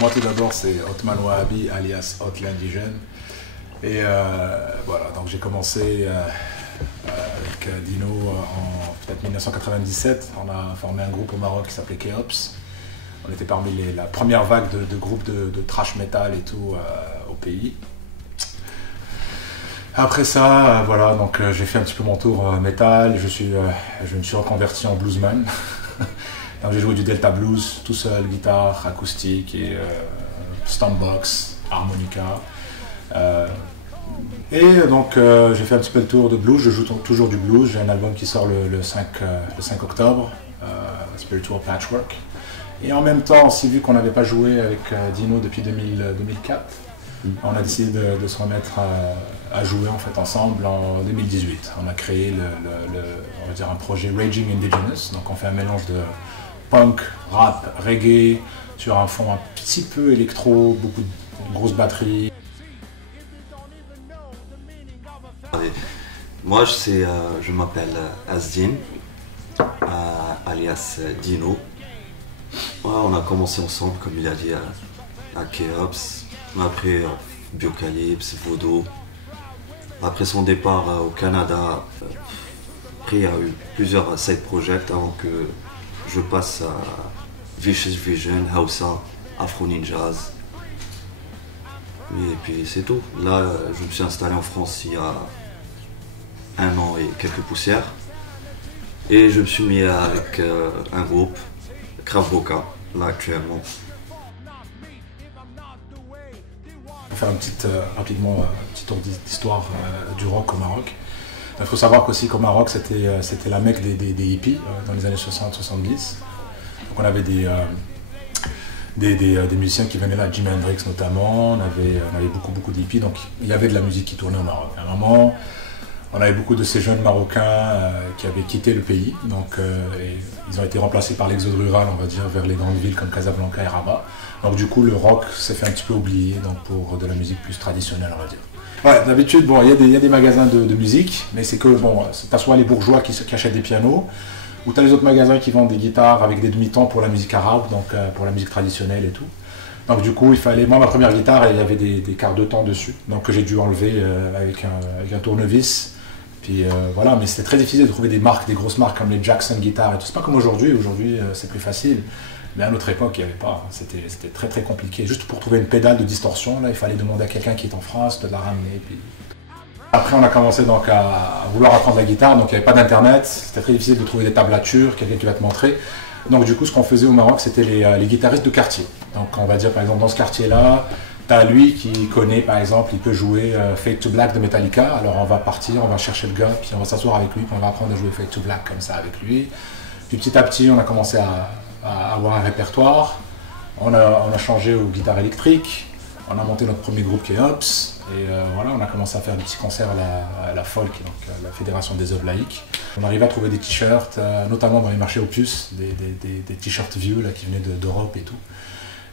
moi tout d'abord c'est Othman Wahabi alias Hot l'Indigène. Et voilà, donc j'ai commencé avec Dino en peut-être 1997. On a formé un groupe au Maroc qui s'appelait Keops. On était parmi la première vague de groupes de thrash metal et tout au pays. Après ça, voilà, donc j'ai fait un petit peu mon tour métal. Je me suis reconverti en bluesman. Donc j'ai joué du Delta Blues tout seul, guitare, acoustique et stompbox, harmonica. Et donc j'ai fait un petit peu le tour de blues, je joue toujours du blues. J'ai un album qui sort le 5 octobre, Spiritual Patchwork. Et en même temps, aussi vu qu'on n'avait pas joué avec Dino depuis 2004, on a décidé de se remettre à jouer en fait ensemble en 2018. On a créé on va dire un projet Raging Indigenous, donc on fait un mélange de punk, rap, reggae, sur un fond un petit peu électro, beaucoup de grosses batteries. Moi je m'appelle Asdin, alias Dino. Ouais, on a commencé ensemble, comme il a dit, à Keops. Après Biocalypse, Voodoo. Après son départ au Canada, après il y a eu plusieurs side projects avant que je passe à Vicious Vision, Hausa, Afro Ninjas. Et puis c'est tout. Là, je me suis installé en France il y a 1 an et quelques poussières. Et je me suis mis avec un groupe, Krav Boka, là actuellement. Pour faire rapidement un petit tour d'histoire du rock au Maroc. Il faut savoir qu'aussi qu'au Maroc, c'était la mecque des hippies dans les années 60-70. Donc on avait des musiciens qui venaient là, Jimi Hendrix notamment, on avait beaucoup d'hippies, donc il y avait de la musique qui tournait au Maroc. À un moment, on avait beaucoup de ces jeunes Marocains qui avaient quitté le pays, donc ils ont été remplacés par l'exode rural, on va dire, vers les grandes villes comme Casablanca et Rabat. Donc du coup, le rock s'est fait un petit peu oublier donc, pour de la musique plus traditionnelle, on va dire. Ouais, d'habitude, bon, il y a des magasins de musique, mais c'est que, bon, c'est soit les bourgeois qui achètent des pianos, ou tu as les autres magasins qui vendent des guitares avec des demi-tons pour la musique arabe, donc pour la musique traditionnelle et tout. Donc du coup, il fallait, moi ma première guitare, il y avait des quarts de temps dessus, donc que j'ai dû enlever avec un tournevis. Puis voilà, mais c'était très difficile de trouver des marques, des grosses marques comme les Jackson Guitars et tout. C'est pas comme aujourd'hui, c'est plus facile. Mais à notre époque, il n'y avait pas. C'était très très compliqué. Juste pour trouver une pédale de distorsion, là, il fallait demander à quelqu'un qui est en France de la ramener. Puis... Après, on a commencé donc à vouloir apprendre la guitare, donc il n'y avait pas d'internet. C'était très difficile de trouver des tablatures, quelqu'un qui va te montrer. Donc du coup, ce qu'on faisait au Maroc, c'était les guitaristes de quartier. Donc on va dire par exemple dans ce quartier-là, tu as lui qui connaît par exemple, il peut jouer Fade to Black de Metallica. Alors on va partir, on va chercher le gars, puis on va s'asseoir avec lui, puis on va apprendre à jouer Fade to Black comme ça avec lui. Puis petit à petit, on a commencé à avoir un répertoire, on a changé aux guitares électriques, on a monté notre premier groupe Keops, et voilà, on a commencé à faire des petits concerts à la FOLC, donc la Fédération des œuvres laïques. On arrivait à trouver des t-shirts, notamment dans les marchés Opus, des t-shirts vieux là, qui venaient d'Europe et tout.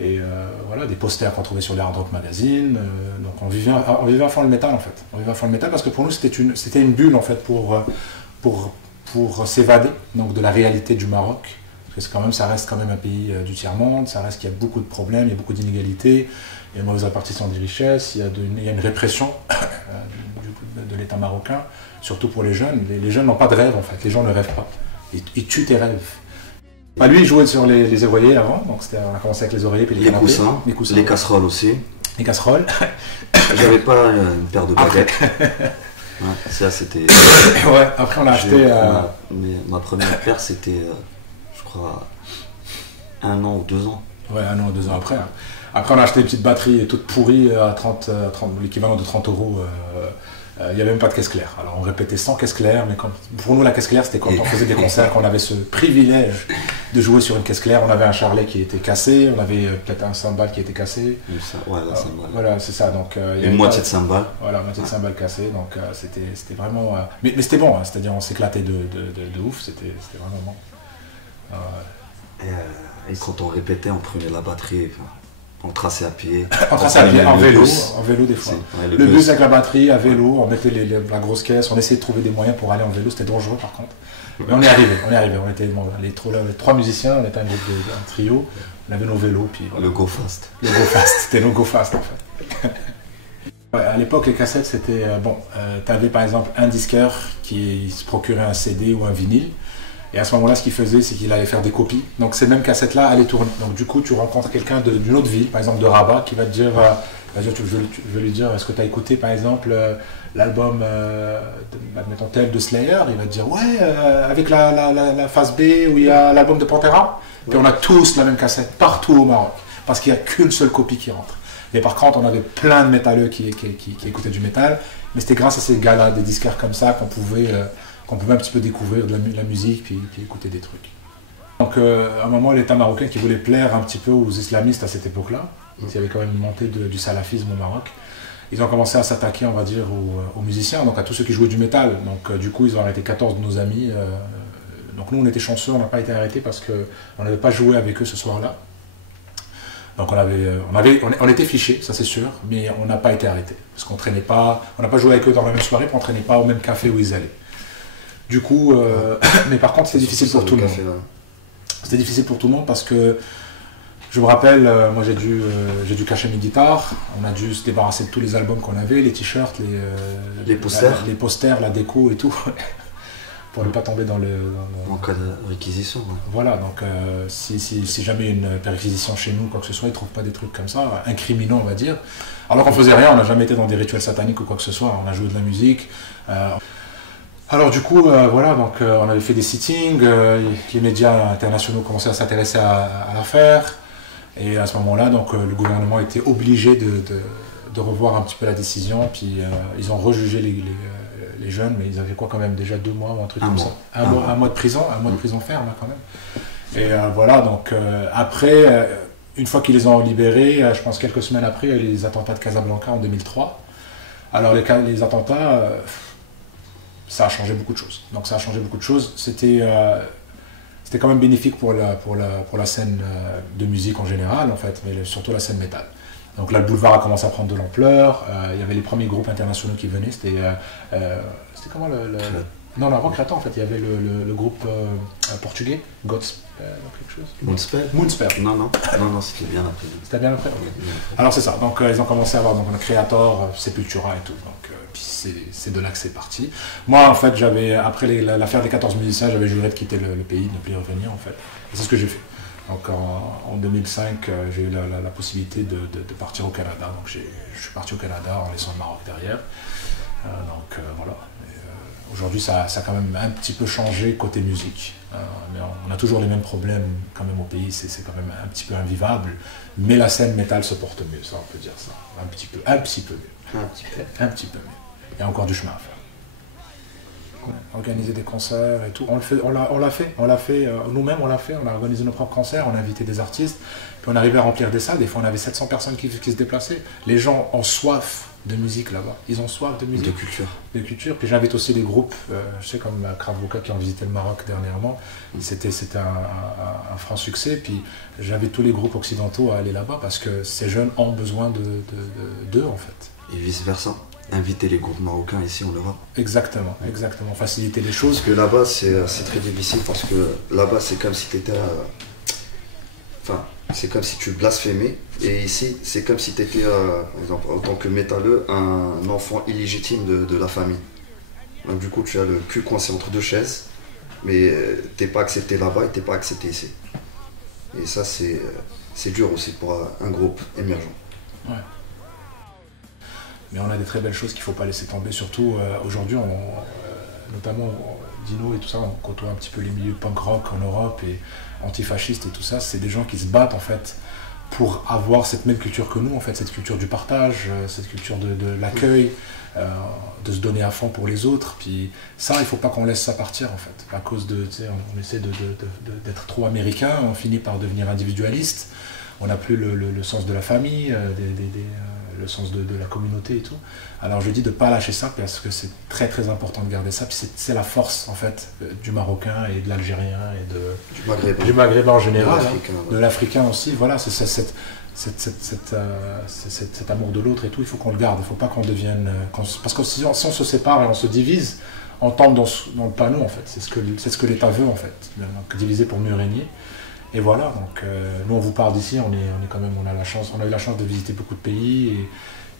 Et voilà, des posters qu'on trouvait sur les Hard Rock Magazine. Donc on vivait à fond le métal en fait. On vivait à fond le métal parce que pour nous c'était une bulle en fait pour s'évader donc de la réalité du Maroc. Parce que ça reste quand même un pays du tiers-monde, ça reste qu'il y a beaucoup de problèmes, il y a beaucoup d'inégalités, il y a une mauvaise répartition des richesses, il y a une répression de l'État marocain, surtout pour les jeunes. Les jeunes n'ont pas de rêve en fait, les gens ne rêvent pas. Ils tuent tes rêves. Bah, lui, il jouait sur les oreillers avant, donc on a commencé avec les oreillers, puis les coussins, les casseroles aussi. Les casseroles. J'avais pas une paire de baguettes. Ouais, ça c'était... Ouais, après on a acheté... Ma première paire c'était... je crois 1 an ou 2 ans. Ouais, 1 an ou 2 ans après. Après, on a acheté une petite batterie toute pourrie à l'équivalent de 30 €. Il n'y avait même pas de caisse claire. Alors, on répétait sans caisse claire, mais pour nous, la caisse claire, c'était quand on faisait des concerts, qu'on avait ce privilège de jouer sur une caisse claire. On avait un charlet qui était cassé, on avait peut-être un cymbale qui était cassé. Ouais, la cymbale. Voilà, c'est ça. Donc, une moitié de cymbale. Voilà, moitié de cymbale cassée. Donc, c'était vraiment... Mais c'était bon, hein, c'est-à-dire on s'éclatait de ouf. C'était vraiment bon. Et quand on répétait, on prenait la batterie. On traçait à pied. On traçait à pied, en vélo des fois. Ouais, le bus avec la batterie, à vélo, on mettait la grosse caisse, on essayait de trouver des moyens pour aller en vélo, c'était dangereux par contre. Mais on est arrivé, on était les trois musiciens, on était un groupe un trio, on avait nos vélos. Puis, voilà. Le Go Fast. Le Go Fast, c'était nos Go Fast en fait. Ouais, à l'époque, les cassettes, c'était tu avais par exemple un disqueur qui se procurait un CD ou un vinyle. Et à ce moment-là, ce qu'il faisait, c'est qu'il allait faire des copies. Donc ces mêmes cassettes-là allaient tourner. Donc du coup, tu rencontres quelqu'un d'une autre ville, par exemple de Rabat, qui va te dire, je vais lui dire, est-ce que tu as écouté par exemple l'album, admettons tel de Slayer? Il va te dire, ouais, avec la phase B où il y a l'album de Pantera. Puis on a tous la même cassette, partout au Maroc, parce qu'il n'y a qu'une seule copie qui rentre. Et par contre, on avait plein de métalleux qui écoutaient du métal, mais c'était grâce à ces gars-là, des disquaires comme ça, qu'on pouvait un petit peu découvrir de la musique puis écouter des trucs. Donc à un moment, l'État marocain qui voulait plaire un petit peu aux islamistes à cette époque-là, il y avait quand même une montée du salafisme au Maroc, ils ont commencé à s'attaquer, on va dire, aux musiciens, donc à tous ceux qui jouaient du métal. Donc du coup, ils ont arrêté 14 de nos amis. Donc nous, on était chanceux, on n'a pas été arrêtés parce qu'on n'avait pas joué avec eux ce soir-là. Donc on était fichés, ça c'est sûr, mais on n'a pas été arrêtés. Parce qu'on traînait pas, on n'a pas joué avec eux dans la même soirée, puis on ne traînait pas au même café où ils allaient. Du coup, mais par contre, c'était difficile pour tout le monde. C'était difficile pour tout le monde parce que, je me rappelle, moi j'ai dû cacher mes guitares, on a dû se débarrasser de tous les albums qu'on avait, les t-shirts, les posters, la déco et tout, pour ne pas tomber dans le... En cas de réquisition. Ouais. Voilà, donc si jamais une perquisition chez nous, quoi que ce soit, ils ne trouvent pas des trucs comme ça, incriminants on va dire. Alors qu'on faisait rien, on n'a jamais été dans des rituels sataniques ou quoi que ce soit, on a joué de la musique. Alors du coup, voilà, donc on avait fait des sittings, les médias internationaux commençaient à s'intéresser à l'affaire, et à ce moment-là, donc le gouvernement était obligé de revoir un petit peu la décision, puis ils ont rejugé les jeunes, mais ils avaient quoi quand même déjà 2 mois ou un truc comme ça, un mois de prison, de prison ferme quand même. Et voilà, donc après, une fois qu'ils les ont libérés, je pense quelques semaines après, il y a eu les attentats de Casablanca en 2003. Alors les attentats, ça a changé beaucoup de choses. Donc ça a changé beaucoup de choses. C'était quand même bénéfique pour la scène de musique en général, en fait, mais surtout la scène métal. Donc là, le boulevard a commencé à prendre de l'ampleur. Il y avait les premiers groupes internationaux qui venaient. C'était comment Non, avant Créator, en fait, il y avait le groupe portugais, Gods, quelque chose. Moonspell. Non, c'était bien après. C'était bien après. Okay. Alors c'est ça. Donc ils ont commencé à avoir donc, le Créator, Sepultura et tout. Donc puis c'est de là que c'est parti. Moi, en fait, après l'affaire des 14 musiciens, j'avais juré de quitter le pays, de ne plus y revenir, en fait. Et c'est ce que j'ai fait. Donc en 2005, j'ai eu la possibilité de partir au Canada. Donc je suis parti au Canada en laissant le Maroc derrière. Voilà. Aujourd'hui, ça a quand même un petit peu changé côté musique. Mais on a toujours les mêmes problèmes quand même au pays. C'est quand même un petit peu invivable. Mais la scène métal se porte mieux, ça on peut dire ça. Un petit peu mieux. Un petit peu mieux. Il y a encore du chemin à faire. Organiser des concerts et tout, on l'a fait, nous-mêmes on l'a fait, on a organisé nos propres concerts, on a invité des artistes, puis on arrivait à remplir des salles, des fois on avait 700 personnes qui se déplaçaient. Les gens ont soif de musique là-bas, ils ont soif de musique. De culture, puis j'invite aussi des groupes, je sais comme Krav Voka qui ont visité le Maroc dernièrement, c'était un franc succès, puis j'invite tous les groupes occidentaux à aller là-bas parce que ces jeunes ont besoin d'eux en fait. Et vice-versa. Inviter les groupes marocains ici en Europe. Exactement, faciliter les choses. Parce que là-bas c'est très difficile parce que là-bas c'est comme si tu étais c'est comme si tu blasphémais, et ici c'est comme si tu étais par exemple en tant que métalleux un enfant illégitime de la famille. Donc du coup tu as le cul coincé entre 2 chaises, mais t'es pas accepté là-bas et t'es pas accepté ici. Et ça c'est dur aussi pour un groupe émergent. Ouais. Mais on a des très belles choses qu'il ne faut pas laisser tomber, surtout aujourd'hui, notamment Dino et tout ça, on côtoie un petit peu les milieux punk rock en Europe et antifascistes et tout ça, c'est des gens qui se battent en fait pour avoir cette même culture que nous, en fait, cette culture du partage, cette culture de l'accueil, de se donner à fond pour les autres. Puis ça, il ne faut pas qu'on laisse ça partir en fait, à cause on essaie d'être trop américain, on finit par devenir individualiste, on n'a plus le sens de la famille, le sens de la communauté et tout. Alors je dis de ne pas lâcher ça parce que c'est très très important de garder ça. Puis c'est la force en fait du Marocain et de l'Algérien et du Maghrébin en général, de l'Africain aussi. Voilà, cet amour de l'autre et tout, il faut qu'on le garde, il ne faut pas qu'on devienne... parce que si on se sépare et on se divise, on tombe dans le panneau en fait, c'est ce que l'État veut en fait, donc, diviser pour mieux régner. Et voilà, donc nous on vous parle d'ici, on est quand même, on a eu la chance de visiter beaucoup de pays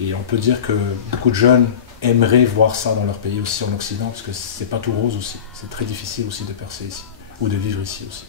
et on peut dire que beaucoup de jeunes aimeraient voir ça dans leur pays aussi en Occident, parce que c'est pas tout rose aussi, c'est très difficile aussi de percer ici, ou de vivre ici aussi.